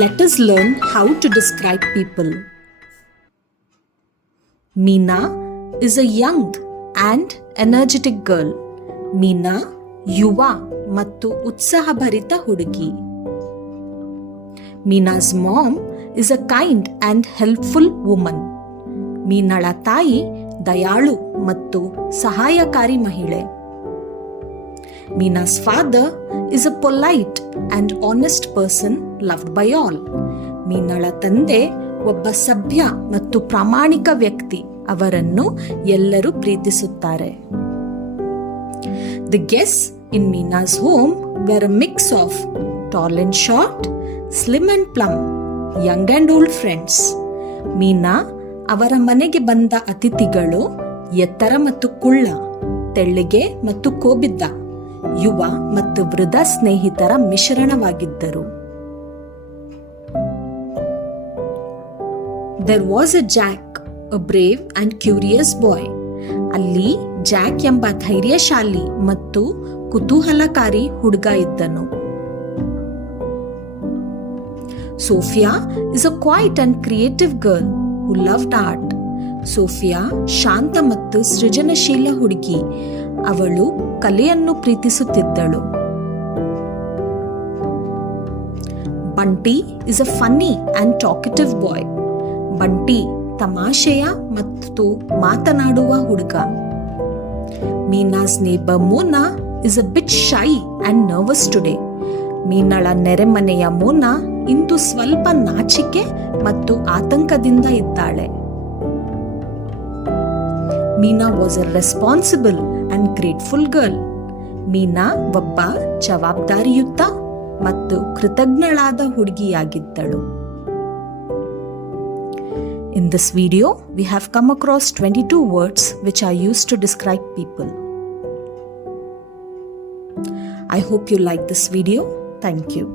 Let us learn how to describe people. Meena is a young and energetic girl. Meena ಯುವ ಮತ್ತು ಉತ್ಸಾಹಭರಿತ ಹುಡುಗಿ. Meena's mom is a kind and helpful woman. ಮೀನಾಳ ತಾಯಿ ದಯಾಳು ಮತ್ತು ಸಹಾಯಕಾರಿ ಮಹಿಳೆ. Meena's father is a polite and honest person loved by all. ಮೀನಾಳ ತಂದೆ ಒಬ್ಬ ಸಭ್ಯ ಮತ್ತು ಪ್ರಾಮಾಣಿಕ ವ್ಯಕ್ತಿ, ಅವರನ್ನು ಎಲ್ಲರೂ ಪ್ರೀತಿಸುತ್ತಾರೆ. The guests in Meena's home were a mix of tall and short, slim and plump, young and old friends. ಮೀನಾ ಅವರ ಮನೆಗೆ ಬಂದ ಅತಿಥಿಗಳು ಎತ್ತರ ಮತ್ತು ಕುಳ್ಳ, ತೆಳ್ಳಗೆ ಮತ್ತು ಕೋಬಿದ್ದ, ಯುವ ಮತ್ತು ವೃದ್ಧ ಸ್ನೇಹಿತರ ಮಿಶ್ರಣವಾಗಿದ್ದರು. There was a Jack, a brave and curious boy. ಅಲ್ಲಿ ಜಾಕ್ ಎಂಬ ಧೈರ್ಯಶಾಲಿ ಮತ್ತು ಕುತೂಹಲಕಾರಿ ಹುಡುಗ ಇದ್ದನು. Sophia is a quiet and creative girl who loved art. Sophia ಶಾಂತ ಮತ್ತು ಸೃಜನಶೀಲ ಹುಡುಗಿ, ಅವಳು ಕಲೆಯನ್ನು ಪ್ರೀತಿಸುತ್ತಿದ್ದಳು. ಬಂಟಿ is a funny and talkative boy. ಬಂಟಿ ತಮಾಷೆಯ ಮತ್ತು ಮಾತನಾಡುವ ಹುಡುಗ. Meena's neighbor Mona is a bit shy and nervous today. ಮೀನಾಳ ನೆರೆಮನೆಯ Mona ಇಂದು ಸ್ವಲ್ಪ ನಾಚಿಕೆ ಮತ್ತು ಆತಂಕದಿಂದ ಇದ್ದಾಳೆ. Meena was a responsible and grateful girl. ಮೀನಾ ಒಬ್ಬ ಜವಾಬ್ದಾರಿಯುತ ಮತ್ತು ಕೃತಜ್ಞಳಾದ ಹುಡುಗಿಯಾಗಿದ್ದಳು. In this video, we have come across 22 words which are used to describe people. I hope you like this video. Thank you.